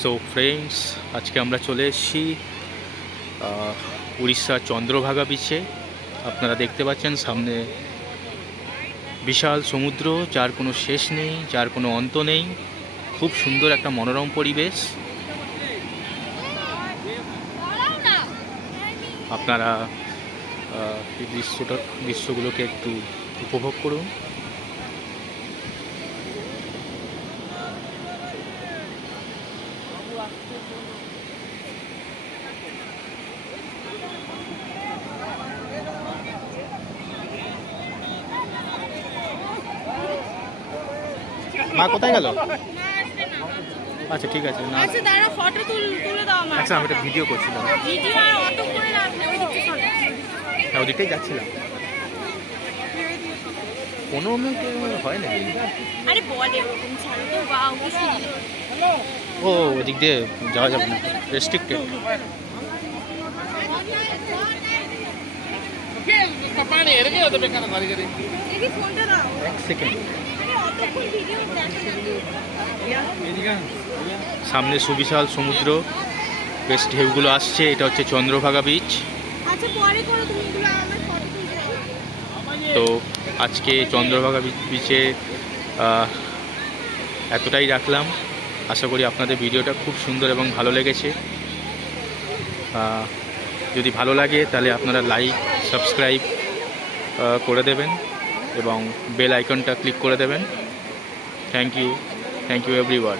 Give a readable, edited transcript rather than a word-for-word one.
So friends, আজকে আমরা চলে এসেছি উড়িষ্যার চন্দ্রভাগা বিচে। আপনারা দেখতে পাচ্ছেন সামনে বিশাল সমুদ্র, যার কোনো শেষ নেই, যার কোনো অন্ত নেই। খুব সুন্দর একটা মনোরম পরিবেশ। আপনারা এই দৃশ্যগুলোকে একটু উপভোগ করুন। মা কোথায় গেল? আচ্ছা ঠিক আছে, না আচ্ছা দাঁড়া, ফটো তুলে দাও আমার। আচ্ছা আমি একটা ভিডিও করছিলাম। ভিডিও আর অত করে লাভ নেই, ওইদিকে ফটো। হ্যাঁ, ওদিকটাই যাচ্ছিলাম। কোনো হয় না। আরে বলে ওরকম ছাড়ো তো, বাও কি সুন্দর। ও ওদিক দিয়ে যাওয়া যাবে না, রেস্ট্রিক্টেড। দেখি ফোনটা দাও। এক সেকেন্ড। আরে অতক্ষণ ভিডিও দেখা যাবে। সামনে সুবিশাল সমুদ্র, বেশ ঢেউগুলো আসছে। এটা হচ্ছে চন্দ্রভাগা বিচ। আচ্ছা পরে করো তুমি, এগুলো আমার ফটো তুলতে। তো আজকে চন্দ্রভাগা বিচে এতটাই রাখলাম। আশা করি আপনাদের ভিডিওটা খুব সুন্দর এবং ভালো লেগেছে। যদি ভালো লাগে তাহলে আপনারা লাইক, সাবস্ক্রাইব করে দেবেন এবং বেল আইকনটা ক্লিক করে দেবেন। Thank you everyone.